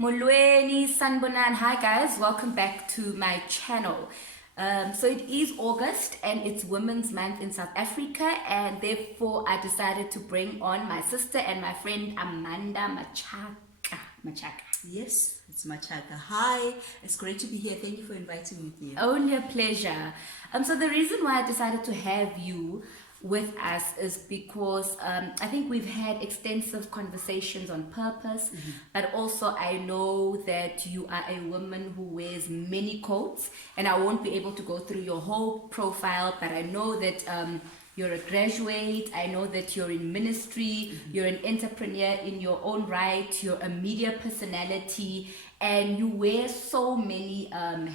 Molweni, Sanbonan. Hi guys, welcome back to my channel. So it is August and it's Women's Month in South Africa, and therefore I decided to bring on my sister and my friend Amanda Matshaka. Yes, it's Matshaka. Hi, it's great to be here. Thank you for inviting me here. Only a pleasure. So the reason why I decided to have you with us is because I think we've had extensive conversations on purpose, but also I know that you are a woman who wears many coats, and I won't be able to go through your whole profile, but I know that you're a graduate, I know that you're in ministry, you're an entrepreneur in your own right, you're a media personality, and you wear so many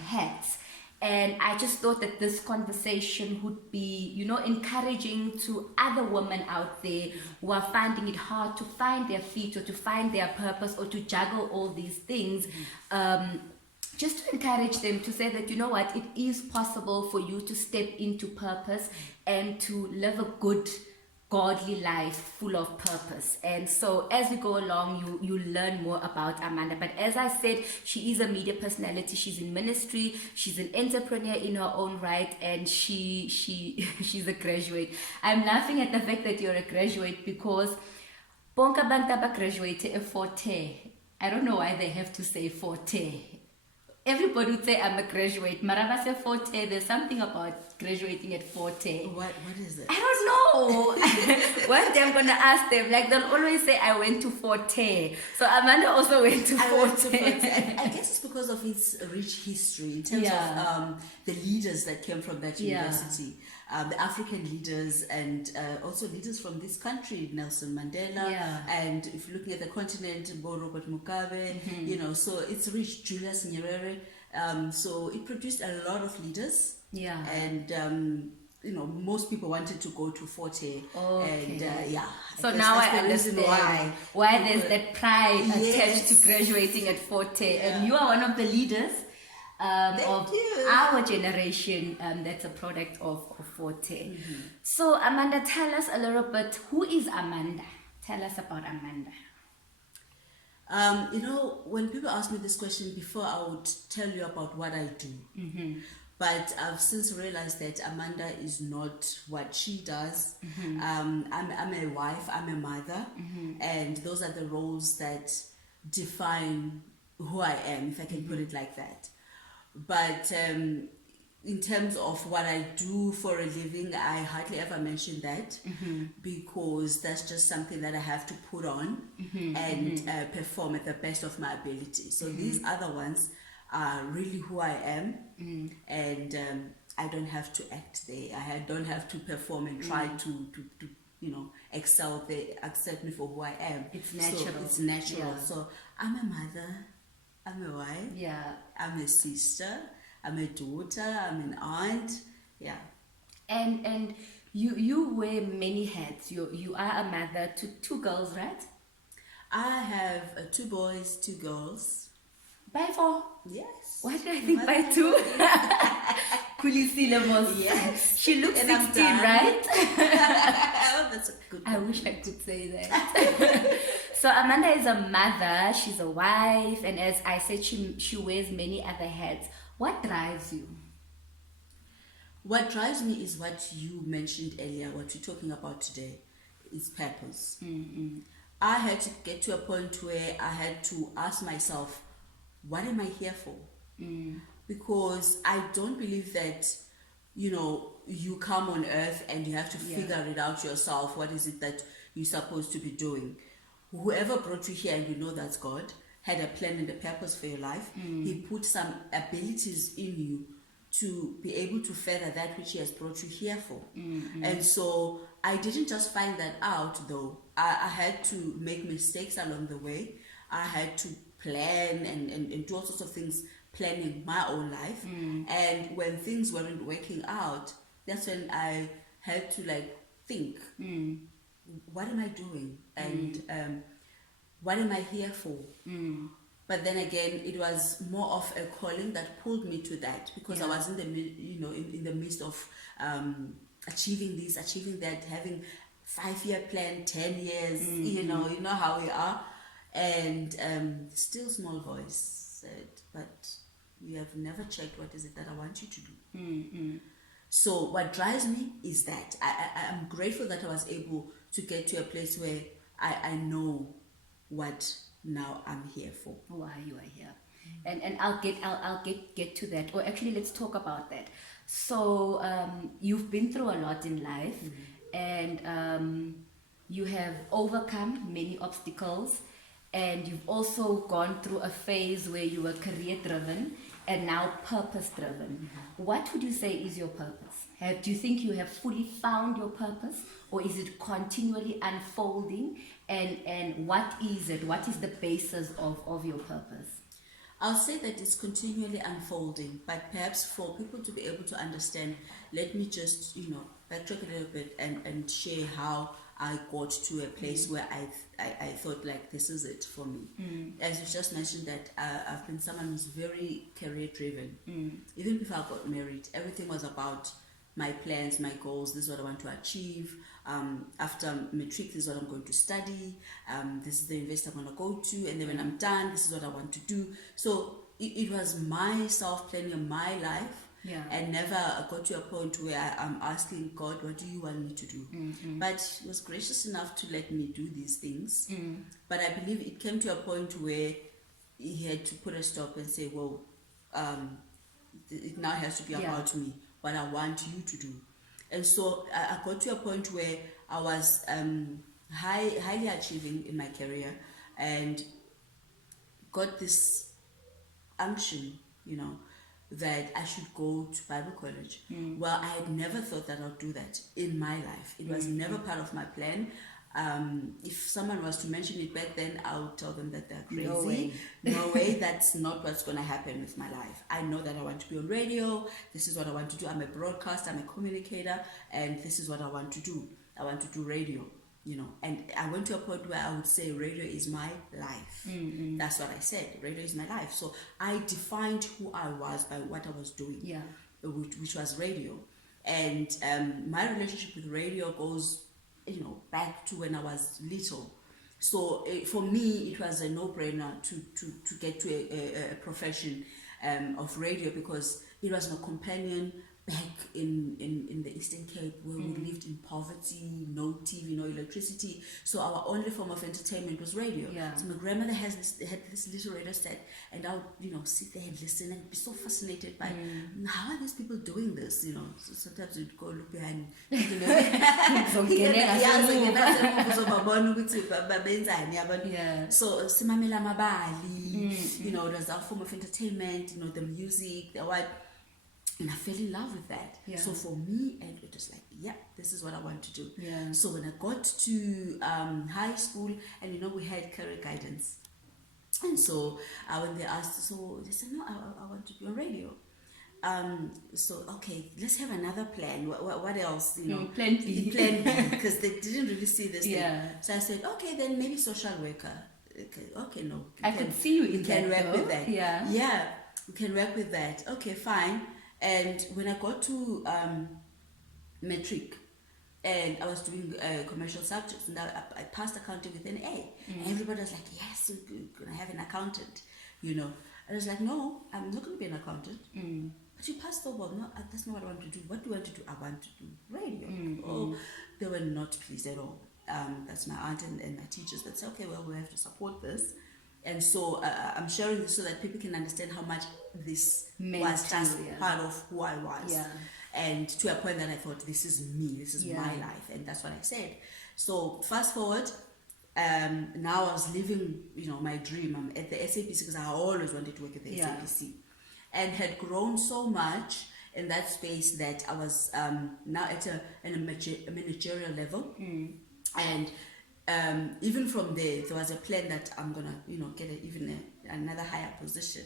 hats. And I just thought that this conversation would be, encouraging to other women out there who are finding it hard to find their feet or to find their purpose or to juggle all these things. Just to encourage them to say that, it is possible for you to step into purpose and to live a good, godly life full of purpose. And so as we go along, you learn more about Amanda. But as I said, she is a media personality, she's in ministry, she's an entrepreneur in her own right, and she's a graduate. I'm laughing at the fact that you're a graduate because bonka bantaba graduate a forte. I don't know why they have to say forte. Everybody would say I'm a graduate. Marava say forte. There's something about graduating at forte. What is it? I don't know. One day I'm gonna ask them. Like they'll always say I went to forte. So Amanda also went to forte. I guess it's because of its rich history in terms of the leaders that came from that university. The African leaders and also leaders from this country, Nelson Mandela, and if you're looking at the continent, Robert Mugabe, so it's rich, Julius Nyerere, so it produced a lot of leaders, and most people wanted to go to Forte, and so now I understand why there's that pride attached to graduating at Forte, and you are one of the leaders of our generation that's a product of Forte. So Amanda, tell us a little bit, who is Amanda? Tell us about Amanda. When people ask me this question before, I would tell you about what I do. But I've since realized that Amanda is not what she does. I'm a wife, I'm a mother, and those are the roles that define who I am, if I can put it like that. But in terms of what I do for a living, I hardly ever mention that because that's just something that I have to put on and perform at the best of my ability. So these other ones are really who I am, and I don't have to act there. I don't have to perform and try to excel. They accept me for who I am. It's natural. So it's natural. So I'm a mother, I'm a wife, I'm a sister, I'm a daughter, I'm an aunt, And you wear many hats. You are a mother to two girls, right? I have 2 boys, 2 girls. By 4? Yes. Why did I think by 2? Kulisile. Yes. She looks And 16, right? Oh, that's a good one. I wish I could say that. So Amanda is a mother, she's a wife, and as I said, she wears many other hats. What drives you? What drives me is what you mentioned earlier, what we're talking about today, is purpose. I had to get to a point where I had to ask myself, what am I here for? Because I don't believe that, you come on earth and you have to figure it out yourself. What is it that you're supposed to be doing? Whoever brought you here, and that's God, had a plan and a purpose for your life. He put some abilities in you to be able to further that which he has brought you here for. And so I didn't just find that out, though. I had to make mistakes along the way. I had to plan and do all sorts of things, planning my own life. And when things weren't working out, that's when I had to think, what am I doing? And what am I here for? But then again, it was more of a calling that pulled me to that, because I was in the in the midst of achieving this, achieving that, having 5-year plan, 10 years, you know how we are. And still small voice said, but you have never checked what is it that I want you to do. So what drives me is that I'm grateful that I was able to get to a place where I know what now I'm here for. Why you are here. And I'll get to that. Or actually, let's talk about that. So you've been through a lot in life, and you have overcome many obstacles, and you've also gone through a phase where you were career driven and now purpose driven. What would you say is your purpose? Do you think you have fully found your purpose, or is it continually unfolding? And what is it? What is the basis of your purpose? I'll say that it's continually unfolding, but perhaps for people to be able to understand, let me just, backtrack a little bit and share how I got to a place where I thought like this is it for me. As you just mentioned that I've been someone who's very career driven. Even before I got married, everything was about my plans, my goals. This is what I want to achieve. After matric, this is what I'm going to study. This is the university I'm going to go to, and then when I'm done, this is what I want to do. So it was my self-planning, my life. Yeah. And never got to a point where I'm asking God, what do you want me to do? But He was gracious enough to let me do these things. But I believe it came to a point where He had to put a stop and say, well, it now has to be about me, what I want you to do. And so I got to a point where I was highly achieving in my career and got this unction, that I should go to Bible college. Well, I had never thought that I'd do that in my life. It was never part of my plan. If someone was to mention it back then, I would tell them that they're crazy. No way, that's not what's going to happen with my life. I know that I want to be on radio. This is what I want to do. I'm a broadcaster, I'm a communicator, and this is what I want to do. I want to do radio, And I went to a point where I would say radio is my life. That's what I said. Radio is my life. So I defined who I was by what I was doing, which was radio. And my relationship with radio goes back to when I was little. So for me, it was a no-brainer to get to a profession of radio, because it was my companion back in the Eastern Cape, where we lived in poverty, no TV, no electricity. So our only form of entertainment was radio. So my grandmother had this little radio set, and I would sit there and listen and be so fascinated by how are these people doing this. So sometimes we'd go look behind. So simamela mabali, it was our form of entertainment. The music, the what. And I fell in love with that. So for me, and it was like, this is what I want to do. So when I got to high school, and we had career guidance. And so when they asked, so they said, no, I want to be on radio. So, okay, let's have another plan. What else? Plan B. Plan B, because they didn't really see this thing. So I said, okay, then maybe social worker. Okay, no. I could see you in that. Can work with that. Yeah, we can work with that. Okay, fine. And when I got to matric, and I was doing commercial subjects, and I passed accounting with an A. And everybody was like, yes, you're going to have an accountant, And I was like, no, I'm not going to be an accountant. But you passed so well. No, that's not what I want to do. What do I want to do? I want to do radio. Oh, they were not pleased at all. That's my aunt and my teachers that said, okay, well, we have to support this. And so I'm sharing this so that people can understand how much this was just part of who I was. And to a point that I thought, this is me, this is my life. And that's what I said. So fast forward, now I was living, my dream. I'm at the SABC because I always wanted to work at the SABC. And had grown so much in that space that I was now at a managerial level. And even from there was a plan that I'm gonna, get another higher position.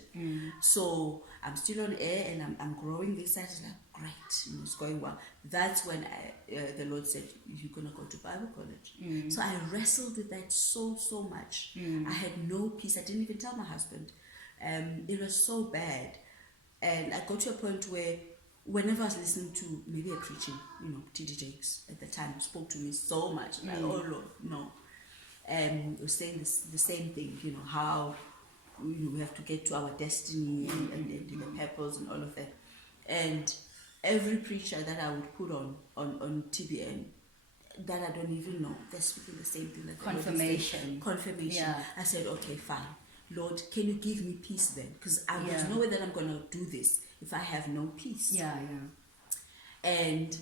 So I'm still on air and I'm growing this side. It's like great, it's going well. That's when the Lord said, you're gonna go to Bible college. So I wrestled with that so much. I had no peace. I didn't even tell my husband. It was so bad, and I got to a point where whenever I was listening to maybe a preaching, T.D. Jakes at the time spoke to me so much. Like, oh Lord, no. we're saying the same thing, you know, how we have to get to our destiny and the purpose and all of that. And every preacher that I would put on TBN, that I don't even know, they're speaking the same thing. That Confirmation. Confirmation. Yeah. I said, okay, fine. Lord, can you give me peace then? Because there's no way that I'm going to do this if I have no peace. Yeah. And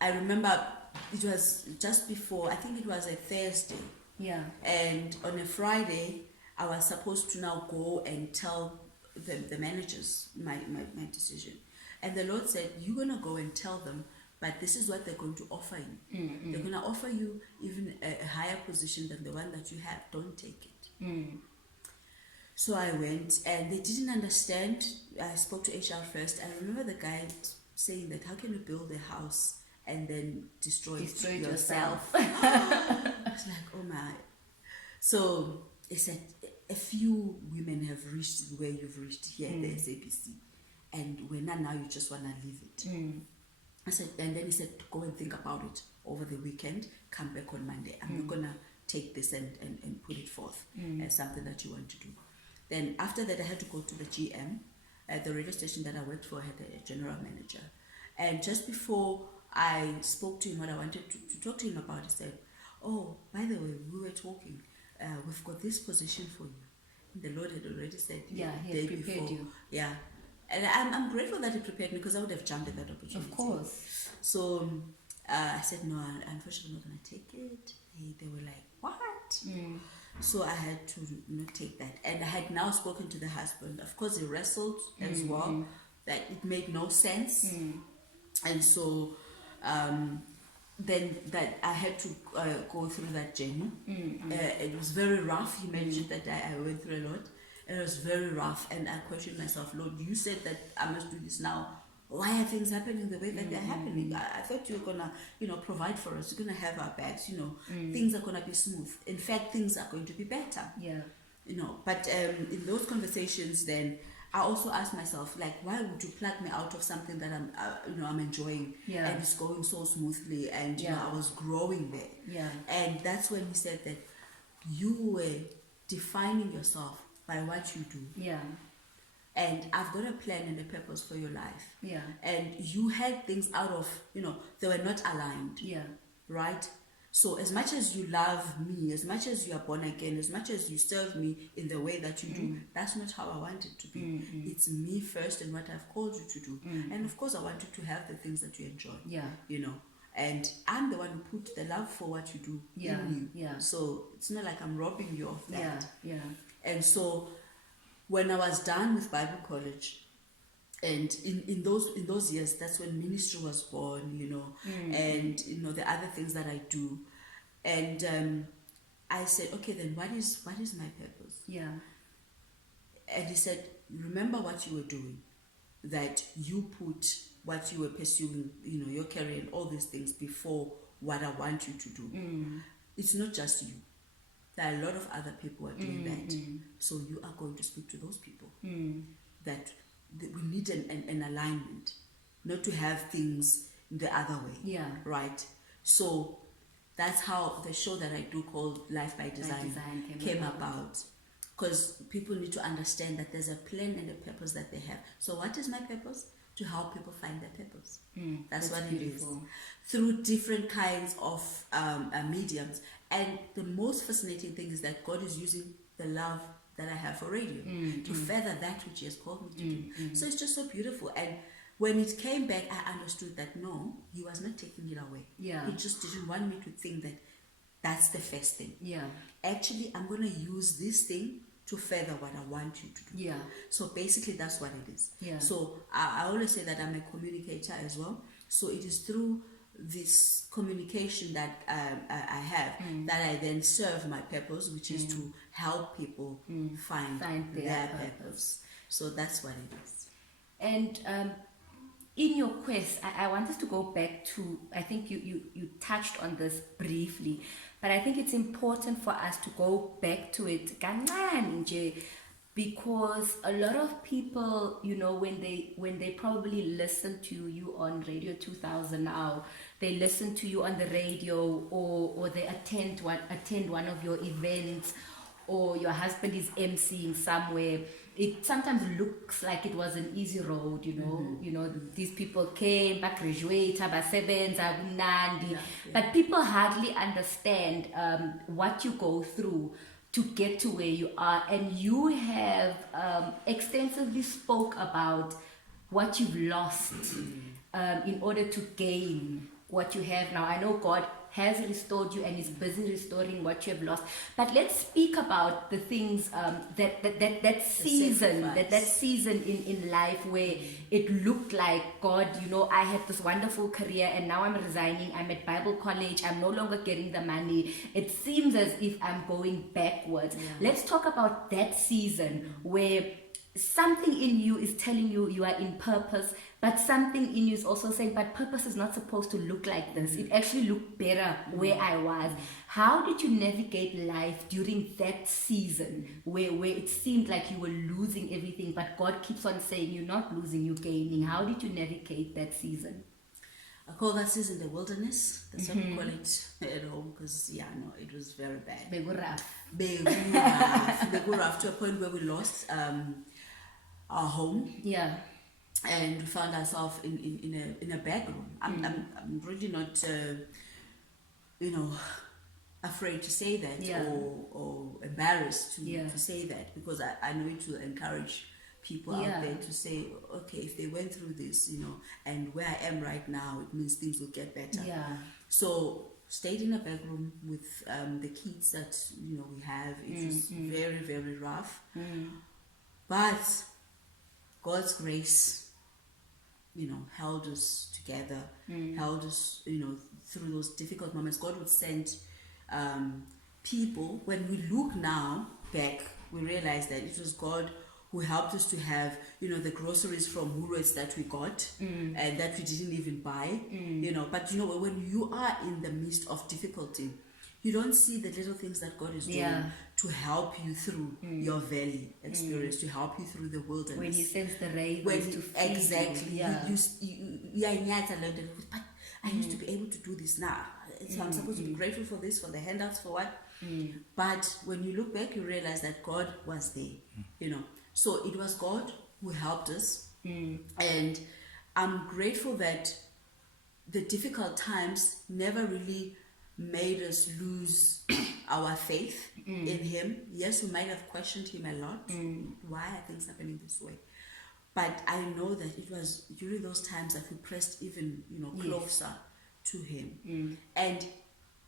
I remember it was just before, I think it was a Thursday. Yeah. And on a Friday, I was supposed to now go and tell the managers my decision. And the Lord said, you're going to go and tell them, but this is what they're going to offer you. Mm-hmm. They're going to offer you even a higher position than the one that you have. Don't take it. Mm. So I went, and they didn't understand. I spoke to HR first. I remember the guy saying that, how can you build a house and then destroy it yourself? I was like, oh my. So they said, a few women have reached where you've reached here at the SABC, and when now you just want to leave it. I said, and then he said, go and think about it over the weekend, come back on Monday. I'm not going to take this and put it forth as something that you want to do. Then after that, I had to go to the GM. At the radio station that I worked for, I had a general manager. And just before I spoke to him, what I wanted to talk to him about, he said, oh, by the way, we were talking, we've got this position for you. And the Lord had already said, he had prepared before. you. Yeah. And I'm grateful that he prepared me, because I would have jumped at that opportunity. Of course. So I said, no, unfortunately, I'm not going to take it. They were like, what? So I had to not take that. And I had now spoken to the husband. Of course, he wrestled as well, that it made no sense. And so then that I had to go through that journey. It was very rough. You mentioned that I went through a lot. It was very rough, and I questioned myself, Lord, you said that I must do this now. Why are things happening the way that they're happening? I thought you were gonna, provide for us. You're gonna have our backs. Things are gonna be smooth. In fact, things are going to be better. Yeah. But in those conversations, then I also asked myself, like, why would you plug me out of something that I'm enjoying, and it's going so smoothly, and I was growing there. Yeah. And that's when he said that you were defining yourself by what you do. Yeah. And I've got a plan and a purpose for your life. Yeah. And you had things out of, they were not aligned. Yeah. Right? So as much as you love me, as much as you are born again, as much as you serve me in the way that you do, that's not how I want it to be. It's me first and what I've called you to do. And of course, I want you to have the things that you enjoy. Yeah. And I'm the one who put the love for what you do in you. Yeah. So it's not like I'm robbing you of that. Yeah. And so when I was done with Bible college, and in those years, that's when ministry was born, and the other things that I do. And I said, okay, then what is my purpose? Yeah. And he said, remember what you were doing, that you put what you were pursuing, your career and all these things before what I want you to do. It's not just you. There are a lot of other people who are doing that. So you are going to speak to those people. That we need an alignment, not to have things the other way. Yeah. Right? So that's how the show that I do called Life by Design came about. Because people need to understand that there's a plan and a purpose that they have. So what is my purpose? To help people find their purpose. That's what beautiful. It is. Through different kinds of mediums. And the most fascinating thing is that God is using the love that I have for radio to further that which He has called me to do. So it's just so beautiful. And when it came back, I understood that no, He was not taking it away. Yeah. He just didn't want me to think that that's the first thing. Yeah. Actually, I'm going to use this thing to further what I want you to do. Yeah. So basically, that's what it is. Yeah. So I always say that I'm a communicator as well. So it is through this communication that I have that I then serve my purpose, which is to help people find their purpose. So that's what it is. And in your quest, I want us to go back to, I think you touched on this briefly, but I think it's important for us to go back to it kancane nje, because a lot of people, when they probably listen to you on Radio 2000 now, they listen to you on the radio, or they attend one of your events, or your husband is emceeing somewhere, it sometimes looks like it was an easy road, you know. These people came, graduate, but people hardly understand what you go through to get to where you are. And you have extensively spoke about what you've lost in order to gain what you have now. I know God has restored you and is busy restoring what you have lost. But let's speak about the things that season in life where it looked like, God, I had this wonderful career and now I'm resigning. I'm at Bible college. I'm no longer getting the money. It seems as if I'm going backwards. Yeah. Let's talk about that season where something in you is telling you you are in purpose, but something in you is also saying, but purpose is not supposed to look like this. It actually looked better where I was. How did you navigate life during that season where it seemed like you were losing everything, but God keeps on saying you're not losing, you're gaining? How did you navigate that season? I call that season the wilderness. That's what we call it at home, because it was very bad. Begu rough. Begu rough to a point where we lost our home. Yeah. And we found ourselves in a back room. I'm really not afraid to say that, or embarrassed to say that, because I know it will encourage people out there to say, okay, if they went through this, and where I am right now, it means things will get better. Yeah. So stayed in a back room with the kids that we have. It was very, very rough, but God's grace held us together, held us, through those difficult moments. God would send people. When we look now back, we realize that it was God who helped us to have, the groceries from Woolworths that we got and that we didn't even buy, But, when you are in the midst of difficulty, you don't see the little things that God is doing to help you through your valley experience, to help you through the wilderness. When He sends the ravens to feed exactly, you. But I used to be able to do this now. So I'm supposed to be grateful for this, for the handouts, for what? But when you look back, you realize that God was there, So it was God who helped us. And I'm grateful that the difficult times never really made us lose our faith in Him. Yes, we might have questioned Him a lot. Why are things happening this way? But I know that it was during those times that we pressed even, closer to Him. And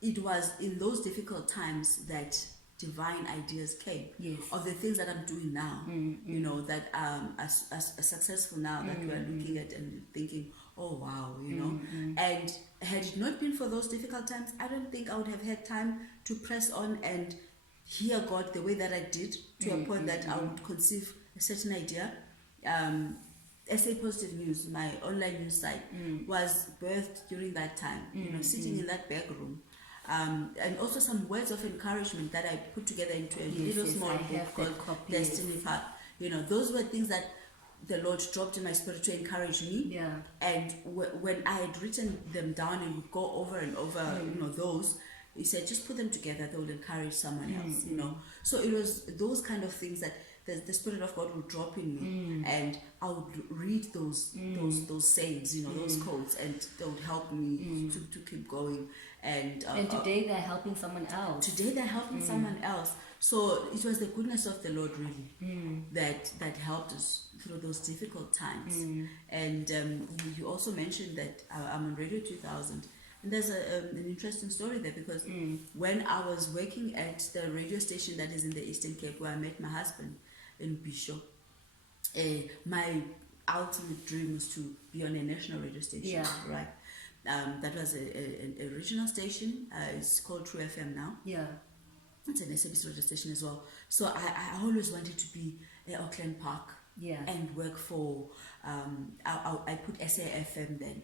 it was in those difficult times that divine ideas came of the things that I'm doing now, that as successful now, that we are looking at and thinking, oh wow, and had it not been for those difficult times, I don't think I would have had time to press on and hear God the way that I did, to a point that I would conceive a certain idea. SA Positive News, my online news site, was birthed during that time, sitting in that back room. And also some words of encouragement that I put together into a little small book called Destiny Path. Those were things that the Lord dropped in my spirit to encourage me. Yeah. And when I had written them down and would go over and over, those, He said, just put them together, they will encourage someone else, So it was those kind of things that the Spirit of God would drop in me, and I would read those sayings, those quotes, and they would help me to keep going. And today they're helping someone else. Today they're helping someone else. So it was the goodness of the Lord really that helped us through those difficult times. And you also mentioned that I'm on Radio 2000. And there's an interesting story there, because when I was working at the radio station that is in the Eastern Cape, where I met my husband in Bishop, my ultimate dream was to be on a national radio station, right? That was a regional station. It's called True FM now. Yeah. It's an SABC radio station as well. So I always wanted to be in Auckland Park. Yeah. And work for, I put SAFM then,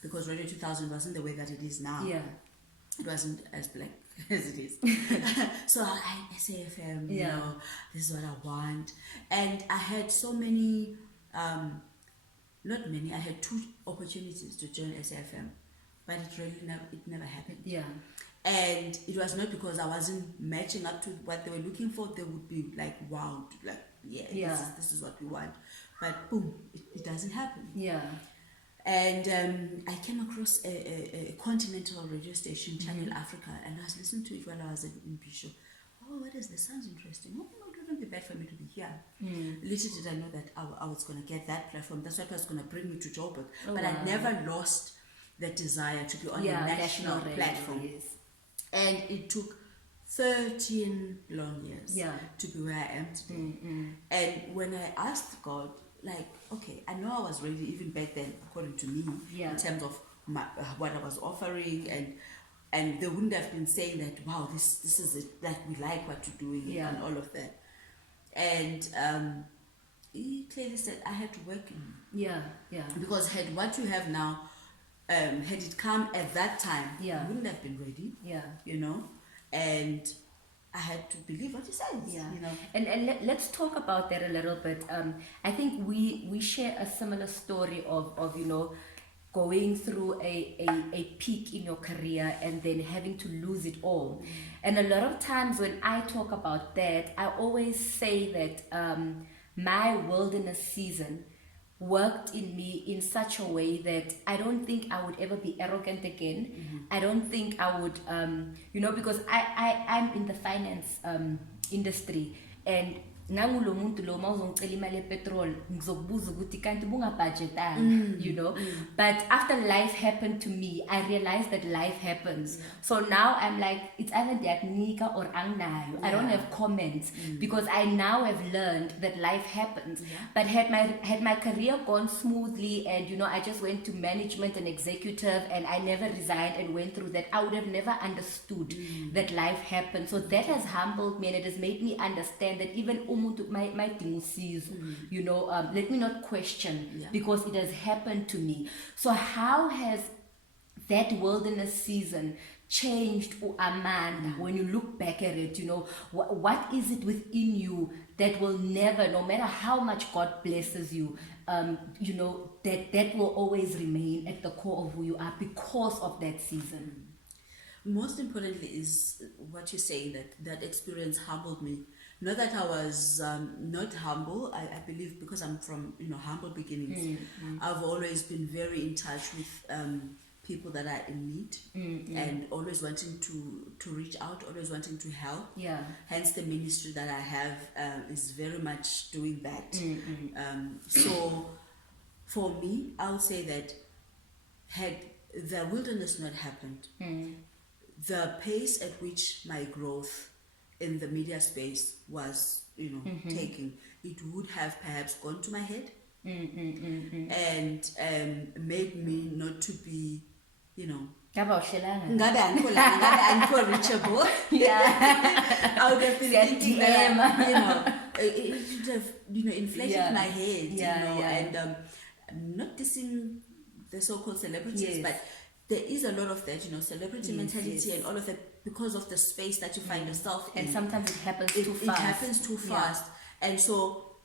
because Radio 2000 wasn't the way that it is now. Yeah. It wasn't as black as it is. So I SAFM, this is what I want. And I had so many, not many, I had 2 opportunities to join SAFM. but it never happened. Yeah. And it was not because I wasn't matching up to what they were looking for. They would be like, wow, like, yeah. This is what we want. But boom, it doesn't happen. Yeah. And I came across a continental radio station, Channel Africa, and I was listening to it while I was in Bishop. Oh, what is this? Sounds interesting. Oh, no, it wouldn't be bad for me to be here. Little did I know that I was going to get that platform. That's what was going to bring me to Joburg. But I never lost that desire to be on a national platform. Yes. And it took 13 long years to be where I am today. And when I asked God, like, okay, I know I was ready even back then, according to me, in terms of what I was offering, and they wouldn't have been saying that, wow, this is it, like, we like what you're doing and all of that. And he clearly said I had to work in because had what you have now, had it come at that time, you wouldn't have been ready. You know, and I had to believe what he says. You know, and let's talk about that a little bit. I think we share a similar story of you know, going through a peak in your career and then having to lose it all. And a lot of times when I talk about that, I always say that my wilderness season worked in me in such a way that I don't think I would ever be arrogant again. I don't think I would, you know, because I'm in the finance industry, and nangulo muntu lo mawuzongicela imali yepetrol ngizokubuza ukuthi kanti bungabudgetanga, you know. But after life happened to me, I realized that life happens. So now I'm like, it's either diagnika or angnayo. I don't have comments because I now have learned that life happens. But had my career gone smoothly, and you know, I just went to management and executive and I never resigned and went through that, I would have never understood that life happens. So that has humbled me, and it has made me understand that even my thing sees, you know, let me not question because it has happened to me. So how has that wilderness season changed Amanda when you look back at it? You know, what is it within you that will never, no matter how much God blesses you, you know, that will always remain at the core of who you are because of that season? Most importantly is what you're saying, that experience humbled me. Not that I was not humble. I believe because I'm from, you know, humble beginnings. I've always been very in touch with people that are in need and always wanting to reach out, always wanting to help. Hence the ministry that I have is very much doing that. So for me, I would say that had the wilderness not happened, the pace at which my growth in the media space was, you know, taking, it would have perhaps gone to my head and made me not to be, you know, ngabe angikho reachable. I would have been thinking that, you know, it should have, you know, inflated my head, you know, and I'm not dissing the so-called celebrities, but there is a lot of that, you know, celebrity mentality and all of that, because of the space that you find yourself in. And sometimes it happens too fast. It happens too fast. And so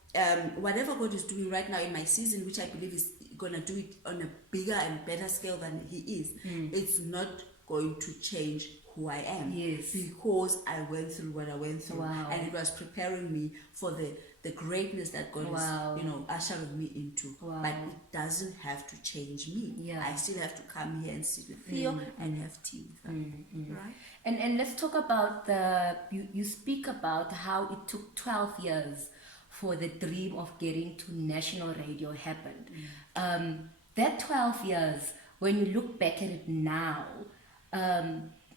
whatever God is doing right now in my season, which I believe is going to do it on a bigger and better scale than he is, it's not going to change who I am. Because I went through what I went through. And it was preparing me for the greatness that God is, you know, ushering me into. But it doesn't have to change me. I still have to come here and sit with Theo and have tea with her. Right? And let's talk about you speak about how it took 12 years for the dream of getting to national radio happened. That 12 years, when you look back at it now,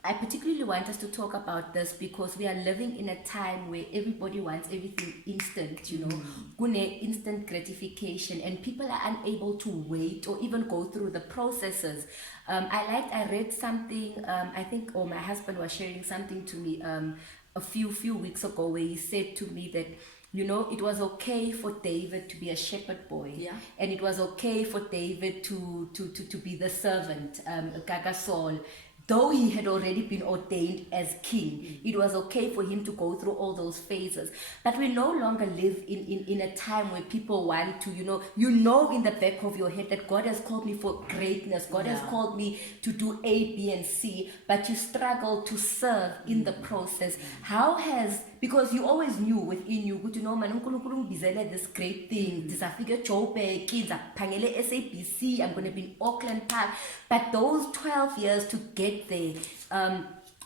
I particularly want us to talk about this because we are living in a time where everybody wants everything instant, you know, instant gratification, and people are unable to wait or even go through the processes. I read something, I think, or my husband was sharing something to me a few weeks ago, where he said to me that, you know, it was okay for David to be a shepherd boy, and it was okay for David to be the servant, Gaga Saul. though he had already been ordained as king, it was okay for him to go through all those phases. But we no longer live in a time where people want to, in the back of your head that God has called me for greatness, God has called me to do A, B, and C, but you struggle to serve in the process. Because you always knew within you, man, uNkulunkulu ngibizele this great thing, ndizafika eJoburg, ndizaphangele SABC, I'm going to be in Auckland Park. But those 12 years to get there,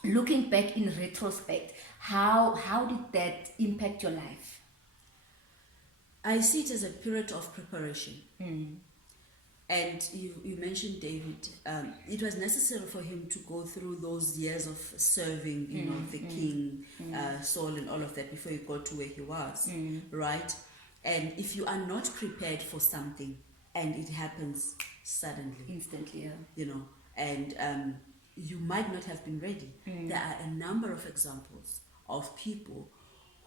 looking back in retrospect, how did that impact your life? I see it as a period of preparation. And you mentioned David. It was necessary for him to go through those years of serving, the king, Saul, and all of that before he got to where he was, right? And if you are not prepared for something and it happens suddenly, instantly, and you might not have been ready. There are a number of examples of people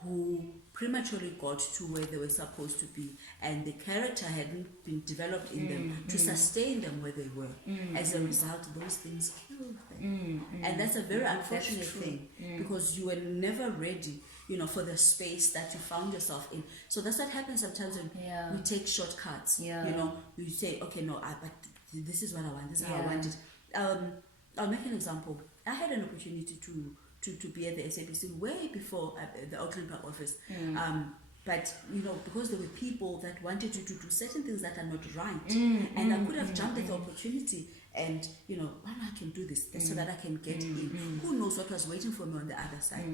who prematurely got to where they were supposed to be, and the character hadn't been developed in them to sustain them where they were. As a result, those things killed them. And that's a very unfortunate thing, because you were never ready, for the space that you found yourself in. So that's what happens sometimes when we take shortcuts. You say, okay, no, but this is what I want, this is how I want it. I'll make an example. I had an opportunity to be at the SABC way before the Auckland Park office. But, because there were people that wanted you to do certain things that are not right. And I could have jumped at the opportunity and, I can do this so that I can get in. Who knows what was waiting for me on the other side?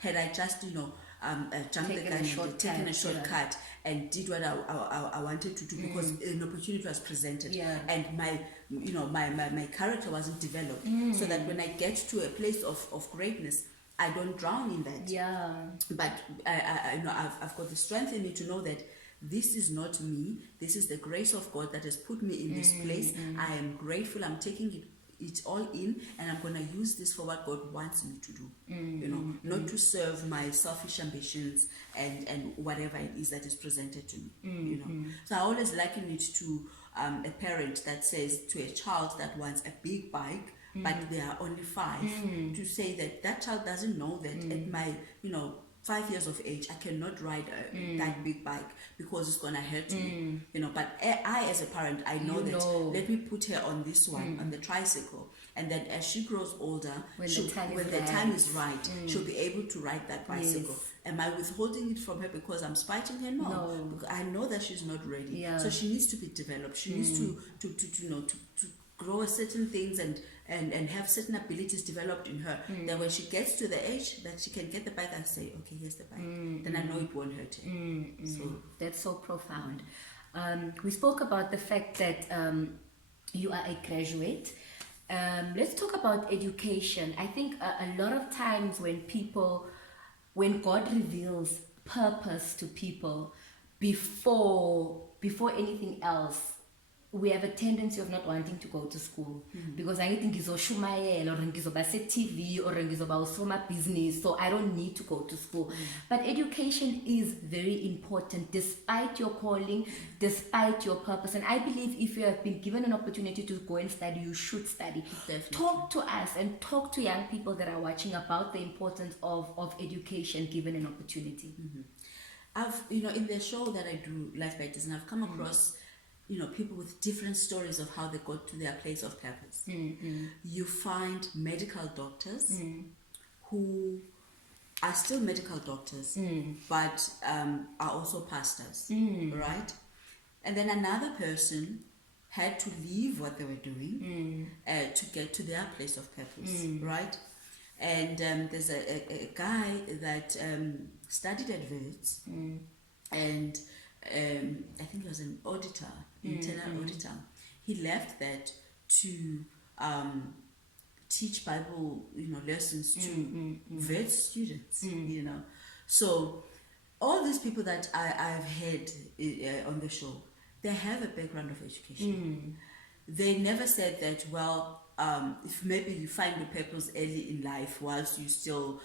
Had I just, jumped the gun and taken a shortcut and did what I wanted to do because an opportunity was presented. And my character wasn't developed, so that when I get to a place of greatness, I don't drown in that. But I've got the strength in me to know that this is not me. This is the grace of God that has put me in this place. I am grateful. I'm taking it all in, and I'm going to use this for what God wants me to do. Not to serve my selfish ambitions and whatever it is that is presented to me. So I always liken it to a parent that says to a child that wants a big bike, but there are only 5, to say that child doesn't know that at my 5 years of age I cannot ride that big bike because it's gonna hurt me. But I as a parent, I know let me put her on this one, on the tricycle, and then as she grows older, when the time is right, she'll be able to ride that bicycle. Am I withholding it from her because I'm spiting her? No. Because I know that she's not ready. So she needs to be developed. She needs to grow certain things and have certain abilities developed in her. That when she gets to the age that she can get the bike and say, okay, here's the bike, then I know it won't hurt her. So that's so profound. We spoke about the fact that you are a graduate. Let's talk about education. I think a lot of times when God reveals purpose to people before anything else, we have a tendency of not wanting to go to school because I think ngizoshumayela or ngizoba se-TV or ngizoba usoma business, so I don't need to go to school. But education is very important despite your calling, despite your purpose. And I believe if you have been given an opportunity to go and study, you should study. Definitely. Talk to us and talk to young people that are watching about the importance of education given an opportunity. I've, in the show that I do, Life by Design, I've come across people with different stories of how they got to their place of purpose. You find medical doctors who are still medical doctors, but are also pastors, right? And then another person had to leave what they were doing to get to their place of purpose, right? And there's a guy that studied at Wits, and I think he was an auditor, internal auditor. He left that to teach Bible, lessons to vet students, So all these people that I've had on the show, they have a background of education. They never said that, well, if maybe you find your purpose early in life whilst you're still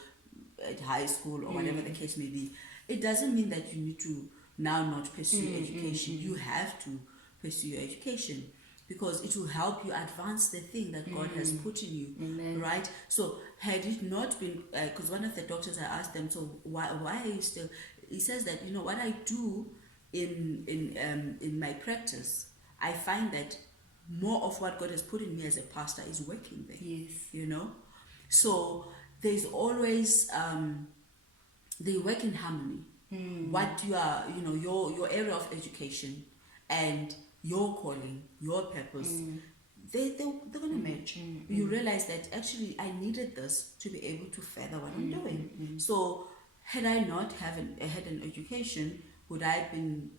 at high school or whatever the case may be, it doesn't mean that you need to now not pursue education. You have to pursue your education, because it will help you advance the thing that God has put in you. Amen. Right? So had it not been, because one of the doctors, I asked them, so why are you still, he says that, what I do in my practice, I find that more of what God has put in me as a pastor is working there. Yes. So there's always they work in harmony. What you are, your area of education and your calling, your purpose, they're going to match. You realize that actually I needed this to be able to further what I'm doing. So had I not had an education, would I have been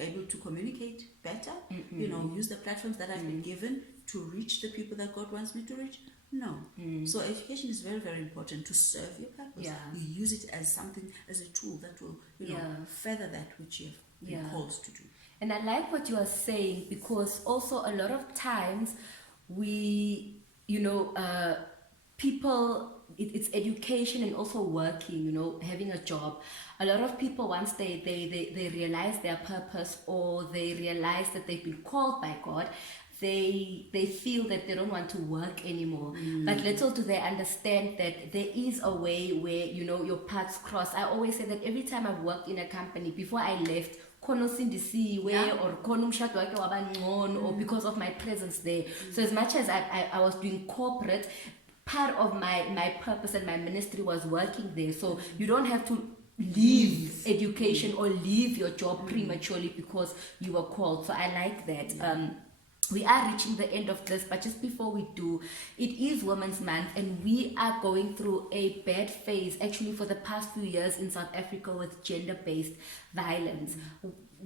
able to communicate better? Use the platforms that I've been given to reach the people that God wants me to reach? No. So education is very, very important to serve your purpose. You use it as something, as a tool that will, further that which you have been called to do. And I like what you are saying, because also a lot of times we, people, it's education and also working, having a job. A lot of people, once they realize their purpose, or they realize that they've been called by God, they feel that they don't want to work anymore. But little do they understand that there is a way where, your paths cross. I always say that every time I've worked in a company, before I left, or because of my presence there. So as much as I was doing corporate, part of my purpose and my ministry was working there. So you don't have to leave education or leave your job prematurely because you were called. So I like that. We are reaching the end of this, but just before we do, it is Women's Month, and we are going through a bad phase actually for the past few years in South Africa with gender-based violence.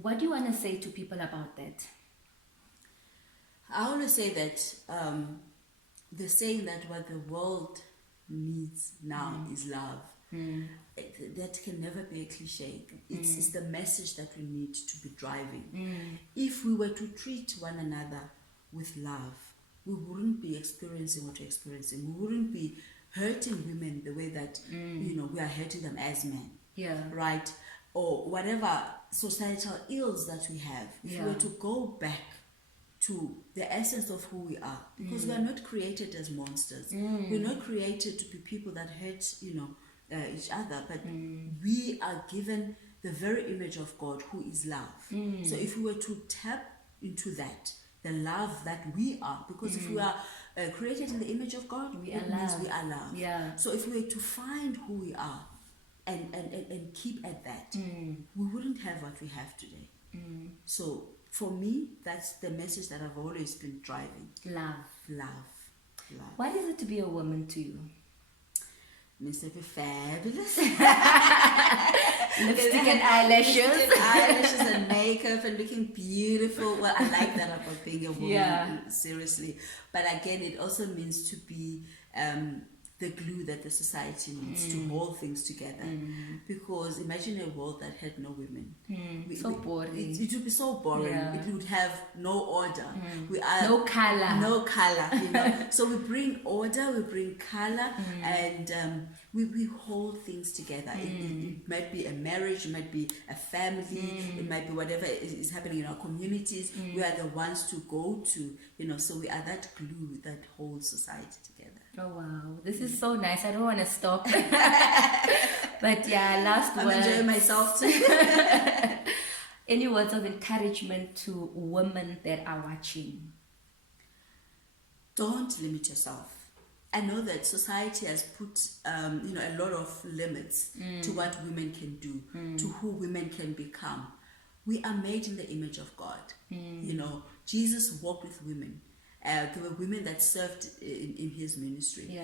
What do you want to say to people about that? I want to say that the saying that what the world needs now is love. That can never be a cliche. It's the message that we need to be driving. If we were to treat one another with love, we wouldn't be experiencing what we're experiencing. We wouldn't be hurting women the way that we are hurting them as men. Right? Or whatever societal ills that we have. If we were to go back to the essence of who we are, because we are not created as monsters. We're not created to be people that hurt, each other, but we are given the very image of God, who is love. So if we were to tap into that, the love that we are, because if we are created in the image of God, it means we are love. So if we were to find who we are and keep at that, we wouldn't have what we have today. So for me, that's the message that I've always been driving. Love. What is it to be a woman to you? Means to be fabulous. Lipstick and eyelashes. Lipstick and eyelashes and makeup and looking beautiful. Well, I like that about being a woman, seriously. But again, it also means to be the glue that the society needs to hold things together. Because imagine a world that had no women. So boring. It would be so boring. It would have no order. No color. No color, So we bring order, we bring color, and we hold things together. It might be a marriage, it might be a family, it might be whatever is happening in our communities. We are the ones to go to, so we are that glue that holds society together. Oh wow, this is so nice. I don't want to stop. But last I'm word. I'm enjoying myself too. Any words of encouragement to women that are watching? Don't limit yourself. I know that society has put a lot of limits to what women can do, to who women can become. We are made in the image of God. Jesus walked with women. There were women that served in his ministry.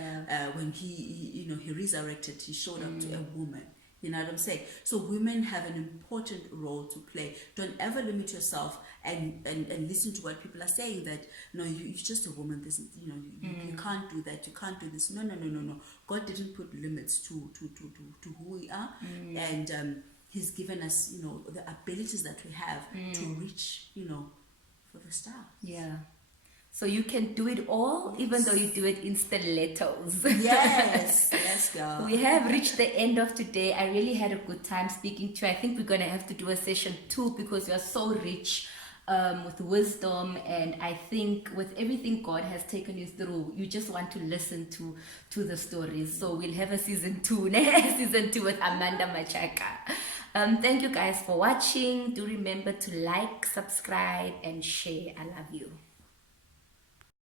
When he resurrected, he showed up to a woman. You know what I'm saying? So women have an important role to play. Don't ever limit yourself and listen to what people are saying that, you're just a woman. This, you can't do that. You can't do this. No. God didn't put limits to who we are. And he's given us, the abilities that we have to reach, for the stars. So you can do it all, even though you do it in stilettos. Yes, let's go. We have reached the end of today. I really had a good time speaking to you. I think we're going to have to do a session 2 because you are so rich with wisdom, and I think with everything God has taken you through, you just want to listen to the stories. So we'll have a season 2, season 2 with Amanda Matshaka. Thank you guys for watching. Do remember to like, subscribe, and share. I love you.